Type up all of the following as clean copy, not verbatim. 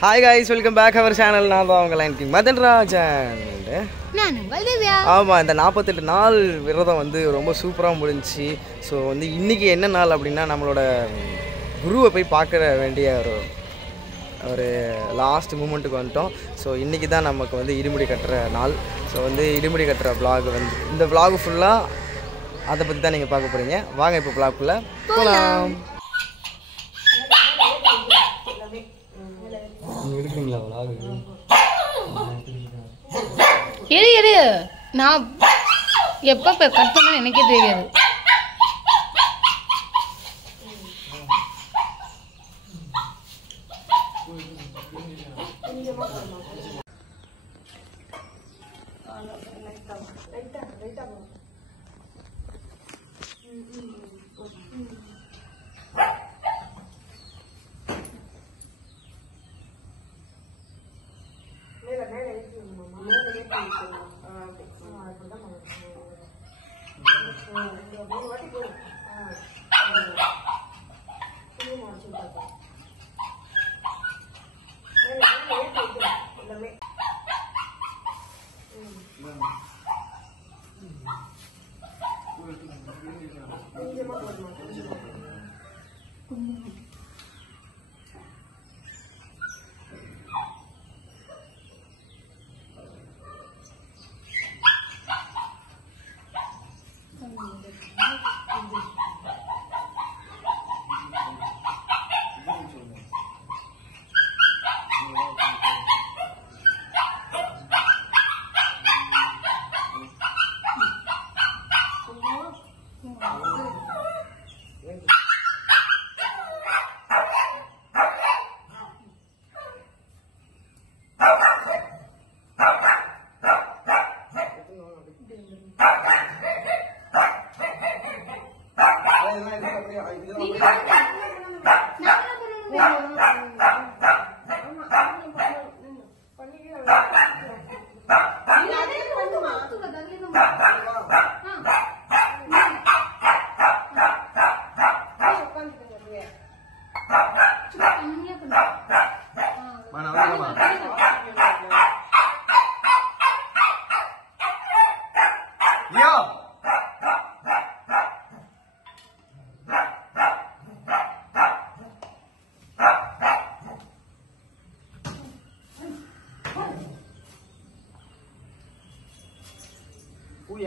Hi guys, welcome back our channel. நான் தான் உங்க லைன் கிங் மதன் ராஜன். நான் உங்கள் திவ்யா. ஆமா, இந்த 48 நாள் விரதம் வந்து ரொம்ப சூப்பரா முடிஞ்சி. ஸோ வந்து இன்னைக்கு என்ன நாள் அப்படின்னா நம்மளோட குருவை போய் பார்க்க வேண்டிய ஒரு லாஸ்ட் மூமெண்ட்டுக்கு வந்துட்டோம். ஸோ இன்றைக்கி தான் நமக்கு வந்து இருமுடி கட்டுற நாள். ஸோ வந்து இருமுடி கட்டுற vlog வந்து இந்த vlog ஃபுல்லாக அதை பற்றி தான் நீங்கள் பார்க்க போகிறீங்க. வாங்க இப்போ vlogக்குள்ளே போகலாம். எடுக்கிறீங்களா vlog? இரு நான் எப்போ கட் பண்ண எனக்கே தெரியாது.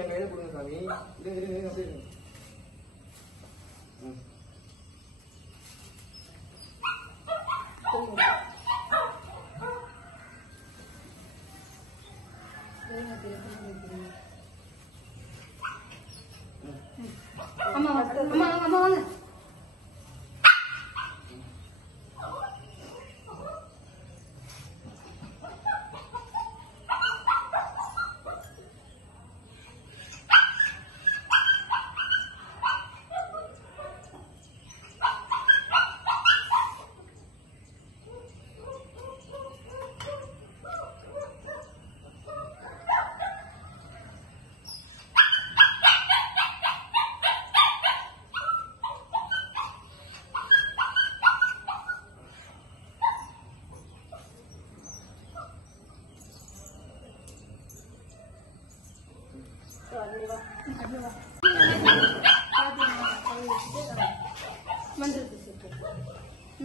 என் கையில் கொடுங்க சாமி. அப்படியே அம்மா வாங்க.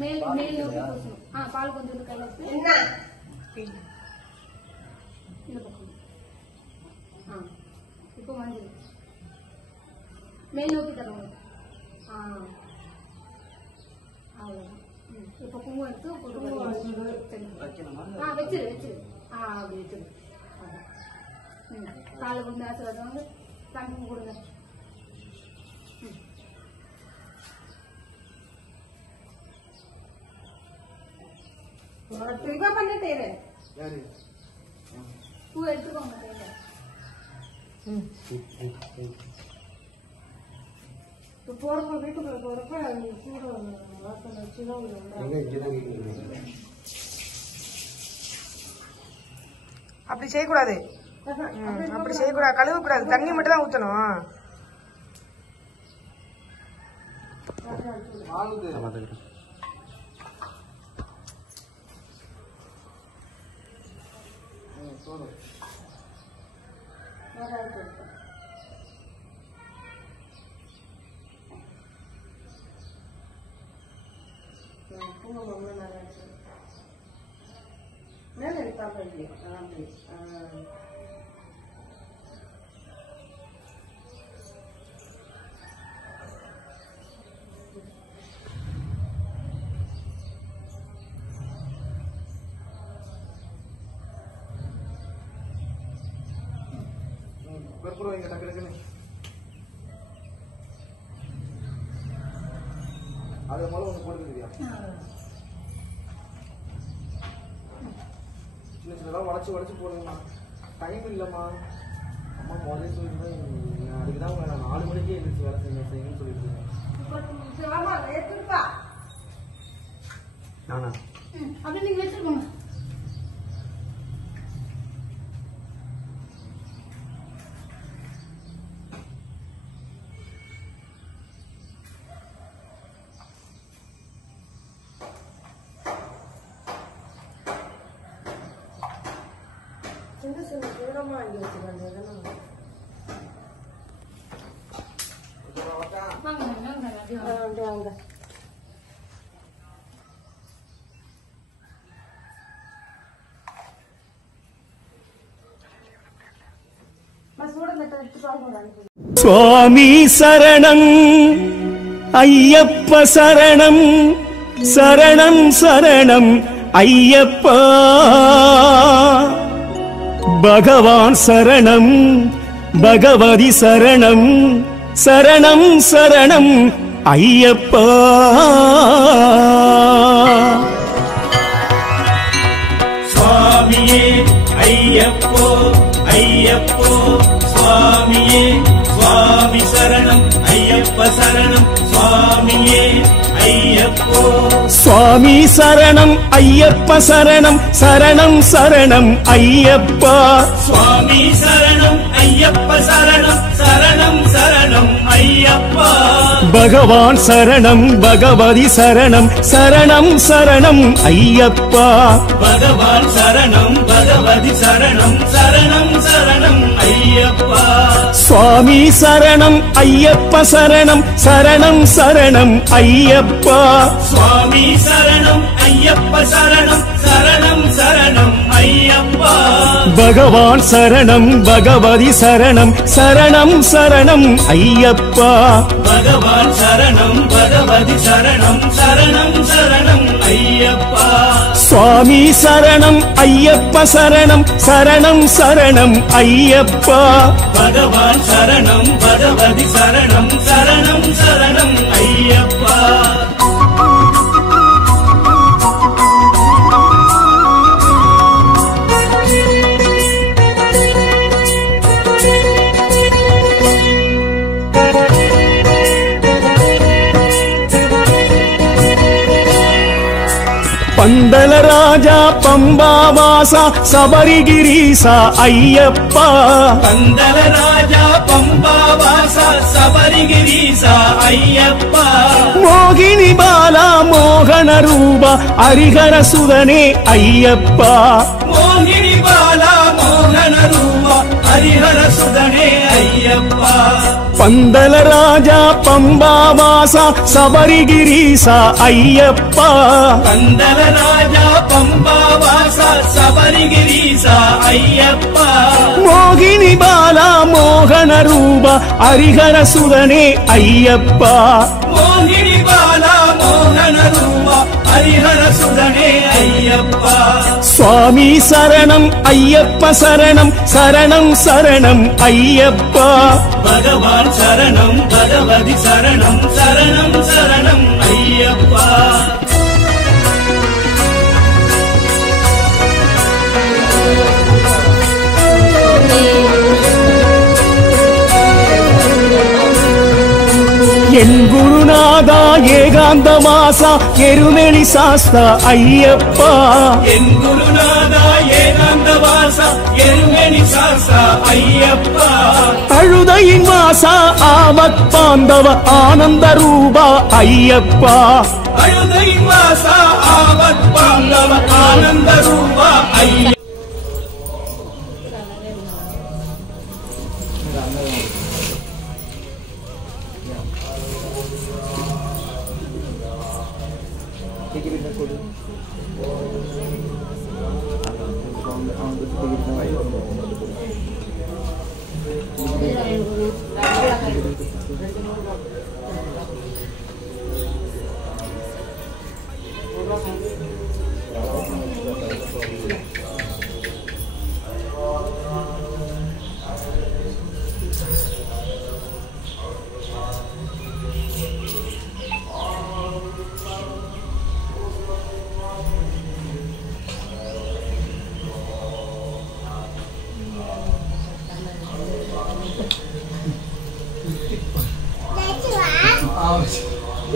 மேல் நோக்கி பூசணும். பால் கொஞ்சம் கையில் வச்சு இந்த பக்கம். இப்போ மஞ்சள் மேல் நோக்கி தரணும். அவ்வளோதான். இப்போ குங்குமம் எடுத்து வச்சிரு. அப்படி வச்சிரு. காலை கொண்டு ஆசீர்வாதம் வந்து தங்கம் கொடுங்க. பூ எடுத்துக்கோங்க கையில. அப்படி செய்யக்கூடாது. அப்படி செய்யக்கூடாது, கழுவக்கூடாது, தண்ணி மட்டும் தான் ஊற்றணும். இங்க டக்கு டக்குன்னு அது முதல்ல ஒன்று போட்டுக்கிறியா சின்ன சின்னதாக வளைச்சு போடுங்கம்மா டைம் இல்லைம்மா அம்மா முதல்ல சொல்லிட்டு அதுக்கு தான் உங்களை நான் 4 மணிக்கே எழுந்திரிச்சு வேலை செய்யணும்னு சொல்லிட்டு நானா அப்படி நீங்க வச்சிருக்கோங்க சுவாமி சரணம் ஐயப்ப சரணம் சரணம் சரணம் ஐயப்பா பகவான் சரணம் பகவதி சரணம் சரணம் சரணம் ஐயப்பா சுவாமியே ஐயப்போ ஐயப்போ சுவாமியே சுவாமி சரணம் ஐயப்ப சரணம் சுவாமியே ஐயப்போ சுவாமி சரணம் ஐயப்ப சரணம் சரணம் சரணம் ஐயப்பா சுவாமி சரணம் ஐயப்ப சரணம் சரணம் சரணம் ஐயப்பா பகவான் சரணம் பகவதி சரணம் சரணம் சரணம் ஐயப்பா பகவான் சரணம் பகவதி சரணம் சரணம் சரணம் ஐயப்பா சுவாமி சரணம் ஐயப்ப சரணம் சரணம் சரணம் ஐயப்பா சுவாமி சரணம் ஐயப்ப சரணம் சரணம் சரணம் ஐயப்பா பகவான் சரணம் பகவதி சரணம் சரணம் சரணம் ஐயப்பா பகவான் சரணம் பகவதி சரணம் சரணம் சரணம் ஐயப்பா சுவாமி சரணம் ஐயப்ப சரணம் சரணம் சரணம் ஐயப்பா பகவான் சரணம் பகவதி சரணம் சரணம் சரணம் ஐயப்பா பந்தல ராஜா பம்பாவாசா சபரிகிரீசா ஐயப்பா பந்தல ராஜா பம்பாவாசா சபரிகிரீசா ஐயப்பா மோகினி பாலா மோகன ரூபா ஹரிஹர சுதனே ஐயப்பா மோகினி பாலா மோகன ரூபா ஹரிஹர சுதனே ஐயப்பா பந்தல ராஜா பம்பாவாசா சபரிகிரீசா ஐயப்பா பந்தல ராஜா பம்பாவாசா சபரிகிரீசா ஐயப்பா மோகினி பாலா மோகன ரூபா ஹரிஹர சுதனே ஐயப்பா மோகினி பாலா மோகன ரூபா ஹரிஹர சுதனே ஐயப்பா சுவாமி சரணம் ஐயப்ப சரணம் சரணம் சரணம் ஐயப்பா பகவான் சரணம் பகவதி சரணம் சரணம் சரணம் ஐயப்பா என் குருநாதா ஏகாந்த வாசா எருமெளி சாஸ்தா ஐயப்பா என் குருநாதா ஏகாந்த வாசா எருமெளி சாஸ்தா ஐயப்பா அழுதையின் வாசா ஆபத் பாந்தவ ஆனந்த ரூபா ஐயப்பா அழுதையின் வாசா ஆபத் பாந்தவ ஆனந்த ரூபா ஐயப்பா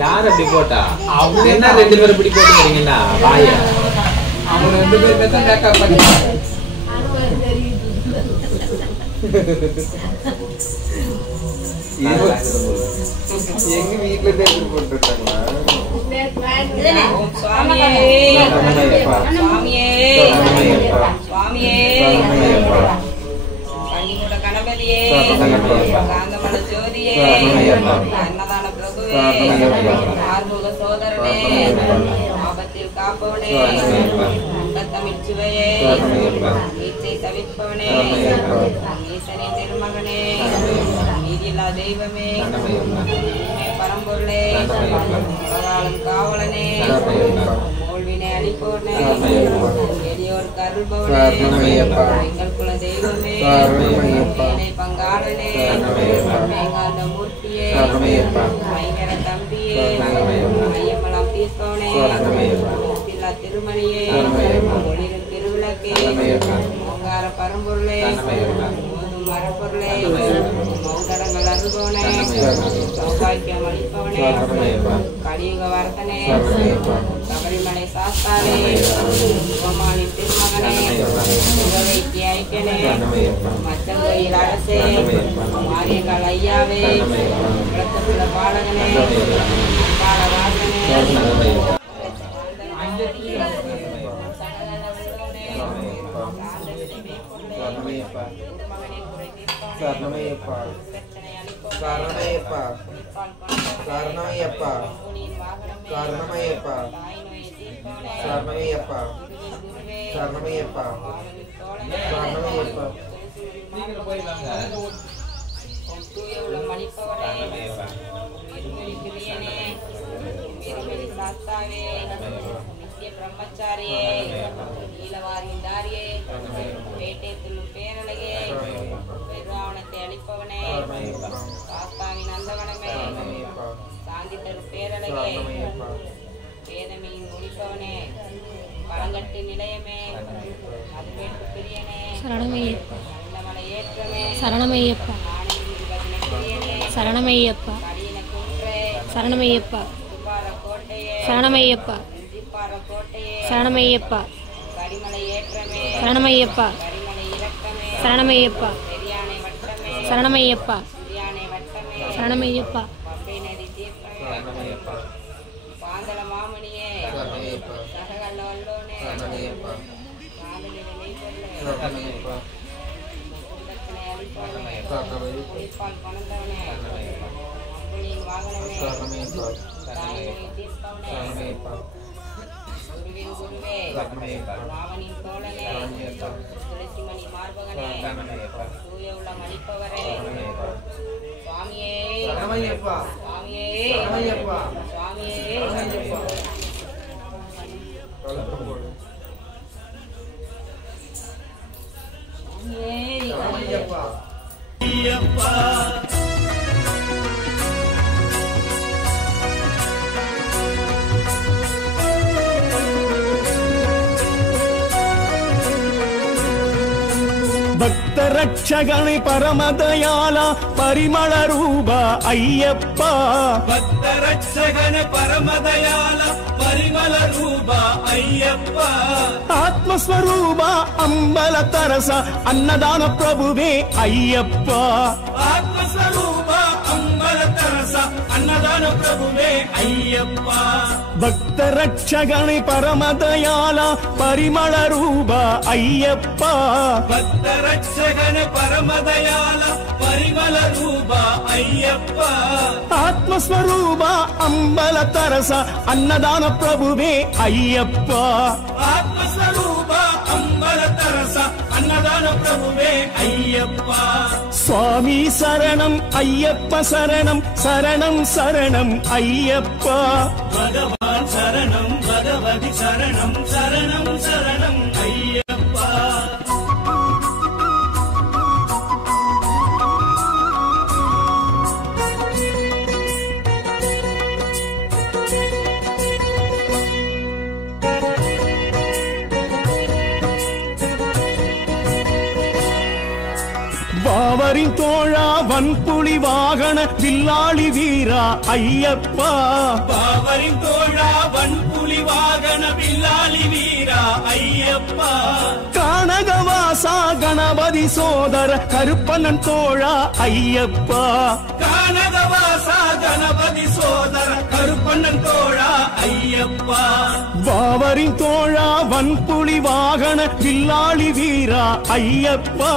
யார் அப்படி போட்டா? அவங்க என்ன 2 பேரும் இப்படி போட்டுக்கிறீங்களா? வாய அவங்க 2 பேருமே தான் மேக்கப் பண்ணி எங்க வீட்டுல தேடி போட்டுருக்காங்களா? கணபதியே காந்தமல ஜோதியே அன்னதான பிரபுவே ஆறுமுக சோதரனே ஆபத்தில் காப்பவனே தமிழ் சுவையே ஈச்சை தவிர்ப்பவனே ஈசனின் திருமகனே நீதியில்லா தெய்வமே பரம்பொருளே உலகாலம் காவலனே மோல்வினை அளிப்பவனே எளியோர் அருள்பவனே எங்கள் குல தெய்வமே பங்காளனே மேகாந்த மூர்த்தியே பயங்கர தம்பியே ஐயமலம் தீர்ப்பவனே இல்லா திருமணியே ஒளிரும் திருவிளக்கே ஓங்கார பரம்பொருளே ஓதும் மரப்பொருளே மௌதடங்கள் அருள்பவனே சௌபாக்கியம் அளிப்பவனே கலியுக வரதனே சபரிமலை சாஸ்தாரே உமானின் திருமகனே உதவிக்கு ஐக்கியனே மச்சங்கோயில் அரசே மாரியங்கள் ஐயாவே விளக்கத்துல பாலகனே பாலவாசனே சரணமையப்பா சரணமையப்பா சரணமையப்பா சரணமையப்பா சரணமையப்பா சரணமையப்பா சரணமையப்பா நீங்க போய் வாங்க தூயவுள்ள மணிப்பவனே பிரியனே மேரி சாஸ்தாவே நித்திய பிரம்மச்சாரியே நீலவாரியின் தாரியே பேட்டை துள்ளும் பேரழகே பெருவாவனத்தை அளிப்பவனே சாஸ்தாவின் அந்தவனமே சாந்தி தரும் பேரழகே வேதமையின் ஒழிப்பவனே பழங்கட்டு நிலையமே அதுவேட்டு பிரியனே நல்லமலை ஏற்றமே சரணமையப்பா சரணமையப்பா சரணமையப்பா சரணமையப்பா சரணமையப்பா சரணமையப்பா சரணமையப்பா சரணமையப்பா சரணமையப்பா பாந்தள மாமணியே சககல்ல வல்லோனே குறிப்பால் பணந்தவனே அம்புலியின் வாகனமே தாயினை தீர்ப்பவனே குருவின் குருவே ராவனின் தோழனே துளசிமணி மார்பகனே தூய உள்ள மணிப்பவரே சுவாமியே சுவாமியே சுவாமியே ಭಕ್ತ ರಕ್ಷಗಣೆ ಪರಮದಯಾಲ ಪರಿಮಳ ರೂಪ ಅಯ್ಯಪ್ಪ ಭಕ್ತ ರಕ್ಷಗಣೆ ಪರಮದಯಾಲ ಪರಿಮಳ ರೂಪ ಅಯ್ಯಪ್ಪ ಆತ್ಮಸ್ವರೂಪ ಅಂಬಲ ತರಸ ಅನ್ನದಾನ ಪ್ರಭುವೇ ಅಯ್ಯಪ್ಪ ಆತ್ಮಸ್ವರೂಪ ಅಂಬಲ தரச அன்னதான பிரபுவே ஐயப்பா பக்த ரட்சகனை பரமதயால பரிமள ரூப ஐயப்பா பக்த ரட்சகன பரமதயால பரிமள ரூப ஐயப்பா ஆத்மஸ்வரூப அம்பல தரச அன்னதான பிரபுவே ஐயப்பா ஆத்மஸ்வரூப அம்பல தரச அன்னதான பிரபுவே ஐயப்பா சுவாமி சரணம் ஐயப்ப சரணம் சரணம் சரணம் ஐயப்பா பகவான் சரணம் பகவதி சரணம் சரணம் சரணம் ஐயப்பா பாவரின் தோழா வன்புலி வாகன வில்லாளி வீரா ஐயப்பா பாவரின் தோழா வன்புலி வாகன வில்லாளி வீரா ஐயப்பா கானகவாசா கணபதி சோதர கருப்பண்ணன் தோழா ஐயப்பா கானகவாசா கணபதி சோதர கருப்பண்ணன் தோழா ஐயப்பா பாவரின் தோழா வன்புலி வாகன வில்லாளி வீரா ஐயப்பா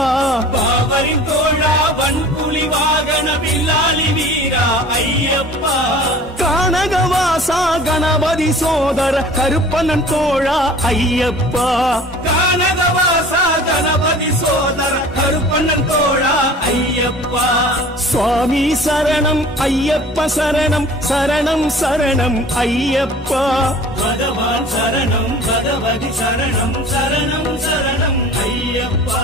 பாவரின் தோழா வன்புலி வாகன வில்லாளி வீரா ஐயப்பா கானகவாசா கணபதி சோதர கருப்பண்ணன் தோழா ஐயப்பா கானகவாசா கணபதி சோதர கருப்பண்ணன் தோழா ஐயப்பா சுவாமி சரணம் ஐயப்ப சரணம் சரணம் சரணம் ஐயப்பா பகவான் சரணம் பகவதி சரணம் சரணம் சரணம் ஐயப்பா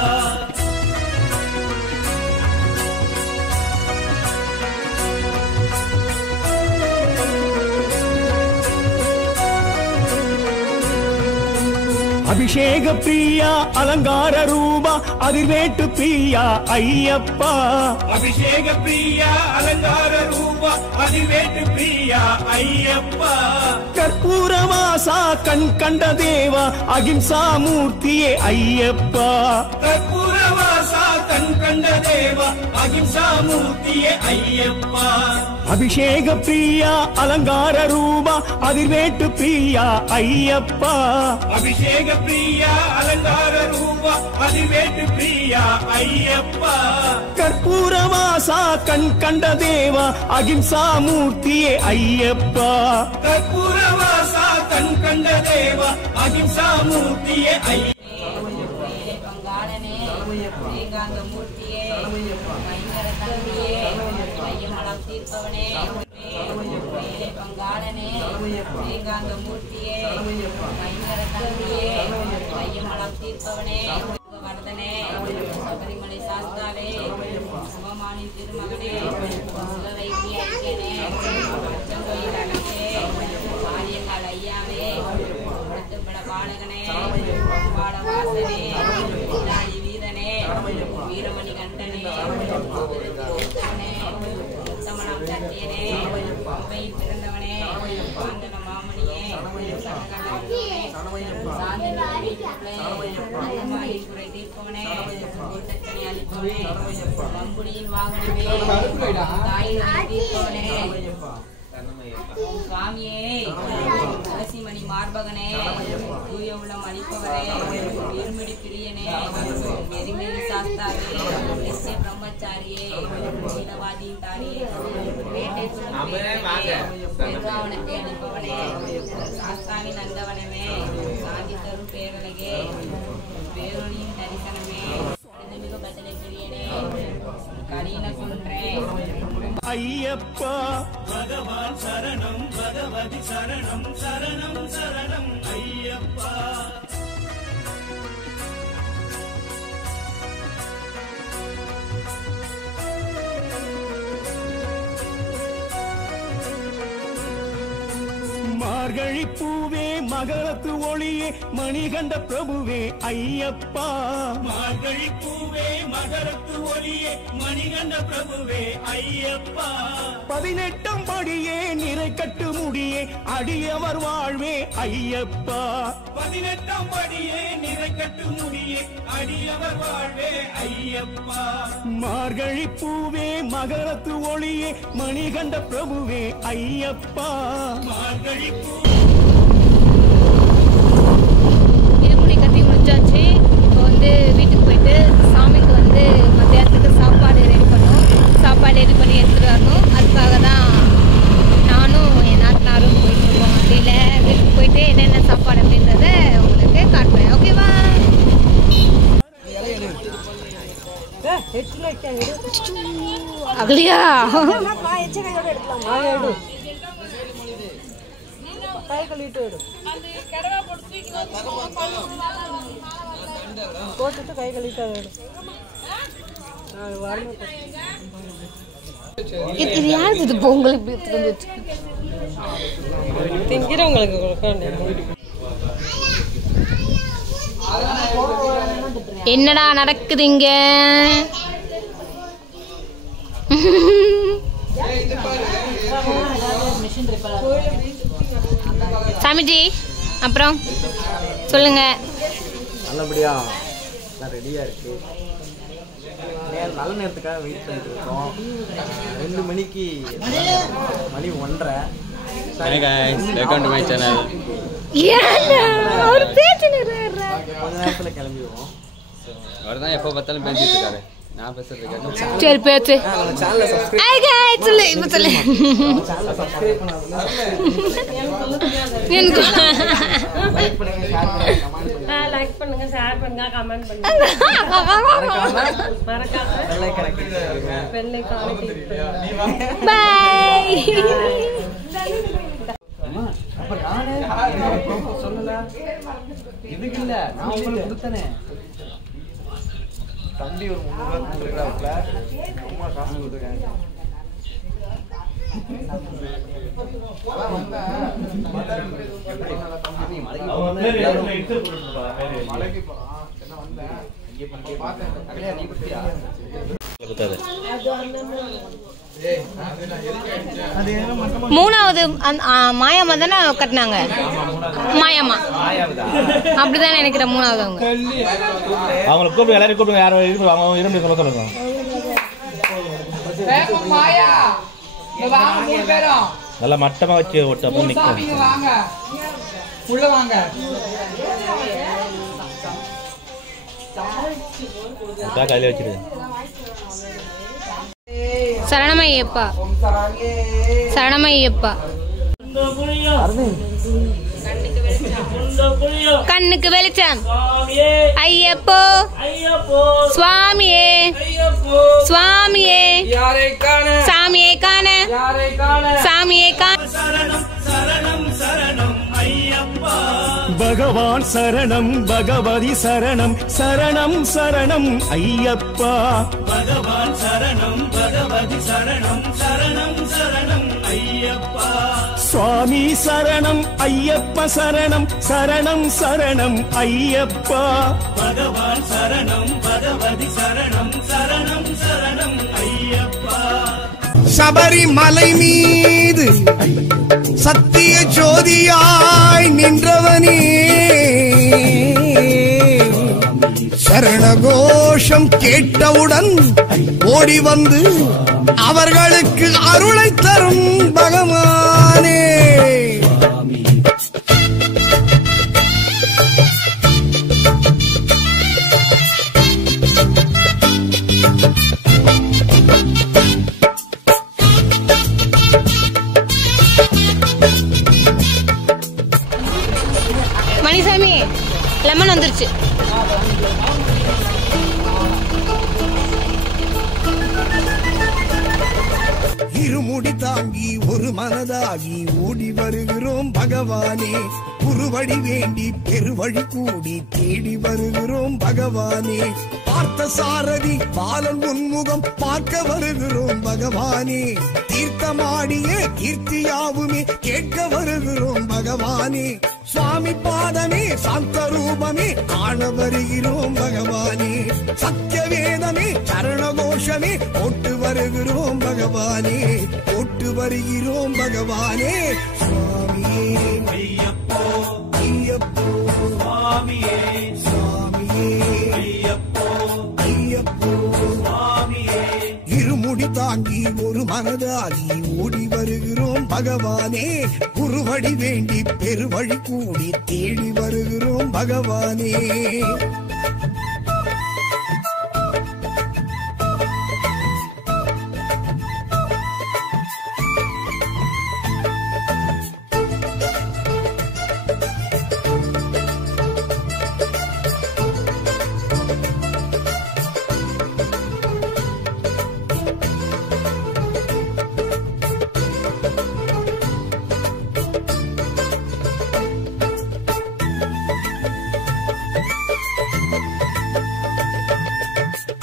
அபிஷேக பிரியா அலங்கார ரூபா அதிர்வேட்டு பிரியா ஐயப்பா அபிஷேக பிரியா அலங்கார ரூபா அதிர்வேட்டு பிரியா ஐயப்பா கற்பூரவாசா கண் கண்ட தேவா அகிம்சா மூர்த்தியே ஐயப்பா கற்பூரவாசா கண் கண்ட தேவா அகிம்சா மூர்த்தியே ஐயப்பா அபிஷேக பிரியா அலங்கார ரூபா அதிர்வேட்டு பிரியா ஐயப்பா அபிஷேக பிரியா அலங்கார ரூபா அதிர்வேட்டு பிரியா ஐயப்பா கற்பூரவாசா கண் கண்ட தேவா அகிம்சா மூர்த்தியே ஐயப்பா கற்பூரவாசா கண் கண்ட தேவா அகிம்சா மூர்த்தியே பங்காளனே ஏகாந்த மூர்த்தியே பயங்கர தம்பியே ஐயமலம் தீர்ப்பவனே பங்காளனே ஏகாந்த மூர்த்தியே பயங்கர தம்பியே ஐயமலம் தீர்ப்பவனே வர்தனே சபரிமலை சாஸ்தாவே சிவமானின் திருமகனே சிவவைத்திய ஐக்கியனே அச்சங்கோயில் அழகே காரியங்கால் ஐயாவே பட பாலகனே பாடவாசனே வீரனே வீரமணி கண்டனே உத்தமனம் சத்தியனே பம்பையில் பிறந்தவனே காந்தன மாமணியே குறை தீர்ப்பவனே கூட்டச்சனை அளிப்பவனே மம்புடியின் வாகனமே தாயினை தீர்ப்பவனே சுவாமியே துளசிமணி மார்பகனே தூய உள்ளம் அளிப்பவரே இருமிடி பிரியனே நெறிமெறி சாஸ்தாவே நித்திய பிரம்மச்சாரியே சீலவாதியின் தாரியே வேட்டை பெருவாவனத்தை அளிப்பவனே சாஸ்தாவின் அந்தவனமே சாந்தி தரும் பேரழகே பேரொழியின் தரிசனமே மிக பதனை பிரியனே கடின குன்றே ஐயப்பா பகவான் சரணம் பகவதி சரணம் சரணம் சரணம் ஐயப்பா மார்கழி பூவே மகரத்து ஒளியே மணிகண்ட பிரபுவே ஐயப்பா மார்கழி பூவே மகரத்து ஒளியே மணிகண்ட பிரபுவே ஐயப்பா 18 படியே நிறை கட்டு முடியே அடியவர் வாழ்வே ஐயப்பா 18 படியே நிறை கட்டு முடியே அடியவர் வாழ்வே ஐயப்பா மார்கழி பூவே மகரத்து ஒளியே மணிகண்ட பிரபுவே ஐயப்பா மார்கழி பூ இருமுடி கட்டி முடிச்சாச்சு. இப்போ வந்து வீட்டுக்கு போயிட்டு சாமிக்கு வந்து மத்தியானத்துக்கு சாப்பாடு ரெடி பண்ணோம். சாப்பாடு ரெடி பண்ணி எடுத்துகிட்டு வரணும். அதுக்காக தான் நானும் என் நாத்தனாரும் போயிட்டு இருக்கோம். அப்படியில் வீட்டுக்கு போயிட்டு என்னென்ன சாப்பாடு அப்படின்றத உங்களுக்கு காட்டுவேன். ஓகேவா? அகலியா போட்டுட்டு கை கழுவிட்டு இது யாரு இது பொங்கல் திங்கிறவங்களுக்கு என்னடா நடக்குது இங்க? சாமிஜி அப்புறம் சொல்லுங்க. நல்லபடியா எல்லாம் ரெடியா இருக்கு. நல்ல நேரத்துக்காக வெயிட் பண்ணிட்டு இருக்கோம். 2 மணிக்கு மணி 1:30. Welcome to my channel. ஒரு பேச்சு கொஞ்ச நேரத்துல கிளம்பிடுவோம். அவர் தான் எப்போ பார்த்தாலும் பேசிட்டு இருக்காரு. நான் பேசுறது சரி பேச்சு. சேனலை சப்ஸ்கிரைப் சொல்லு இப்ப சொல்லு. சேனலை சப்ஸ்கிரைப் பண்ணாதீங்க. எனக்கு லைக் பண்ணுங்க, ஷேர் பண்ணுங்க, கமெண்ட் பண்ணுங்க. லைக் பண்ணுங்க, ஷேர் பண்ணுங்க, கமெண்ட் பண்ணுங்க. மறக்காம பெல் ஐகானை கிளிக் பண்ணுங்க. பெல் ஐகானை கிளிக் பண்ணுங்க. பை. அப்ப நானே சொல்லல. இதுக்கு இல்ல, நான் உங்களுக்கு கொடுத்தனே. தம்பி ஒரு 300 ரூபாய் கொடுத்துருக்காப்ல. அம்மா காசு கொடுத்துருக்காங்க. மூணாவது மாயாமா தானே கட்டினாங்க. மாயாமா அப்படிதானே நினைக்கிறேன். மூணாவது அவங்களை கூப்பிட்டு எல்லாரும் கூப்பிட்டு யாரும் இரும்பு சொல்ல சொல்லுங்க. நல்லா மட்டமா வச்சு ஓட்டு அப்புறம் நிக்க உள்ள வாங்க. கையில வச்சிருங்க. சரணமையப்பா சரணமையப்பா. கண்ணுக்கு வெளிச்சம் ஐயப்போ சுவாமியே சுவாமியே சாமியை காண சாமியை காண. பகவான் சரணம் பகவதி சரணம் சரணம் சரணம் ஐயப்பா பகவான் சரணம் பகவதி சரணம் சரணம் சரணம் ஐயப்பா சுவாமி சரணம் ஐயப்ப சரணம் சரணம் சரணம் ஐயப்பா பகவான் சரணம் பகவதி சரணம் சரணம் சரணம் ஐயப்பா. சபரிமலை மீது சத்திய ஜோதியாய் நின்றவனே சரணகோஷம் கேட்டவுடன் ஓடி வந்து அவர்களுக்கு அருளை தரும் பகவானே. மணிசாமி லெமன் வந்துருச்சு. இருமுடி தாங்கி ஒரு மனதாகி ஓடி வருகிறோம் பகவானே. குருவடி வேண்டி பெருவழி கூடி தேடி வருகிறோம் பகவானே. பார்த்த சாரதி பாலன் உன்முகம் பார்க்க வருகிறோம் பகவானே. தீர்த்தமாடிய கீர்த்தியாவுமே கேட்க வருகிறோம் பகவானே. சுவாமி பாதமே சாந்த ரூபமே காண வருகிறோம் பகவானே. சத்திய வேதமே சரணகோஷமே போட்டு வருகிறோம் பகவானே. போட்டு வருகிறோம் பகவானே. சுவாமியே ஐயப்போ ஐயப்போ சுவாமியே சுவாமியே ஐயப்போ ஐயப்போ சுவாமியே. இருமுடி தாங்கி ஒரு மனதாகி ஓடி வருகிறோம் பகவானே. குருவடி வேண்டி பெருவழி கூடி தேடி வருகிறோம் பகவானே.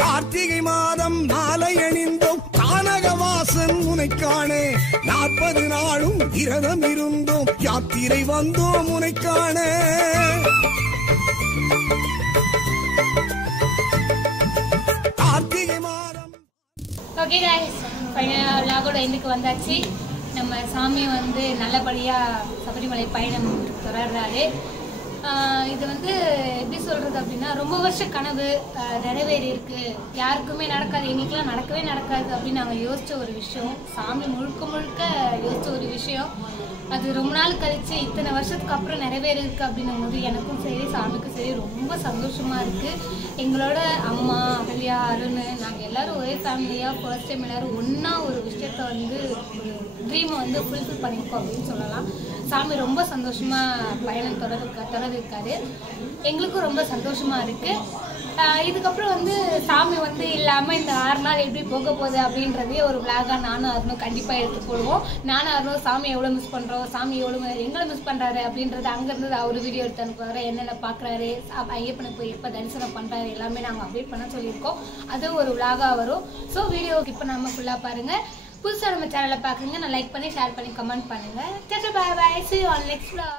கார்த்திகை மாதம் மாலை அணிந்தோம் கானகவாசன் உனை காண. 40 நாளும் விரதம் இருந்தோம் யாத்திரை வந்தோம் உனை காண. கார்த்திகை மாதம். ஓகே गाइस, ஃபைனலாக விலாகோட எண்டுக்கு வந்தாச்சு. நம்ம சாமி வந்து நல்லபடியாக சபரிமலை பயணம் தொடர்றாரு. இது வந்து எப்படி சொல்கிறது அப்படின்னா, ரொம்ப வருஷ கனவு நிறைவேறி இருக்கு. யாருக்குமே நடக்காது, எங்களுக்கெல்லாம் நடக்கவே நடக்காது அப்படின்னு நாங்கள் யோசித்த ஒரு விஷயம், சாமி முழுக்க முழுக்க யோசித்த ஒரு விஷயம். அது ரொம்ப நாள் கழித்து இத்தனை வருஷத்துக்கு அப்புறம் நிறைவேறி இருக்கு அப்படின்னும் போது எனக்கும் சரி சாமிக்கும் சரி ரொம்ப சந்தோஷமாக இருக்குது. எங்களோட அம்மா அகல்யா அருண் நாங்கள் எல்லோரும் ஒரே ஃபேமிலியாக ஃபர்ஸ்ட் டைம் எல்லோரும் ஒன்றா ஒரு விஷயத்த வந்து ஒரு ட்ரீமை வந்து ஃபுல்ஃபில் பண்ணியிருக்கோம் அப்படின்னு சொல்லலாம். சாமி ரொம்ப சந்தோஷமாக பயணம் தொடர்ந்துருக்காரு. எங்களுக்கும் ரொம்ப சந்தோஷமாக இருக்குது. இதுக்கப்புறம் வந்து சாமி வந்து இல்லாமல் இந்த 6 நாள் எப்படி போக போகுது அப்படின்றதே ஒரு விளாகாக நானும் அருணும் கண்டிப்பாக எடுத்து போடுவோம். நானும் அருணும் சாமி எவ்வளோ மிஸ் பண்ணுறோம், சாமி எவ்வளோ எங்களை மிஸ் பண்ணுறாரு அப்படின்றது அங்கேருந்து அவர் வீடியோ எடுத்து அனுப்புறாரு, என்னென்ன பார்க்குறாரு, ஐயப்பனை போய் எப்போ தரிசனம் பண்ணுறாரு எல்லாமே நாங்கள் அப்டேட் பண்ண சொல்லியிருக்கோம். அதுவும் ஒரு விளாகாக வரும். ஸோ வீடியோவுக்கு இப்போ நம்ம ஃபுல்லாக பாருங்கள். புதுசாக நம்ம சேனலை பார்க்குங்க, நான் லைக் பண்ணி ஷேர் பண்ணி கமெண்ட் பண்ணுங்கள். பாய் பாய், see you on next vlog.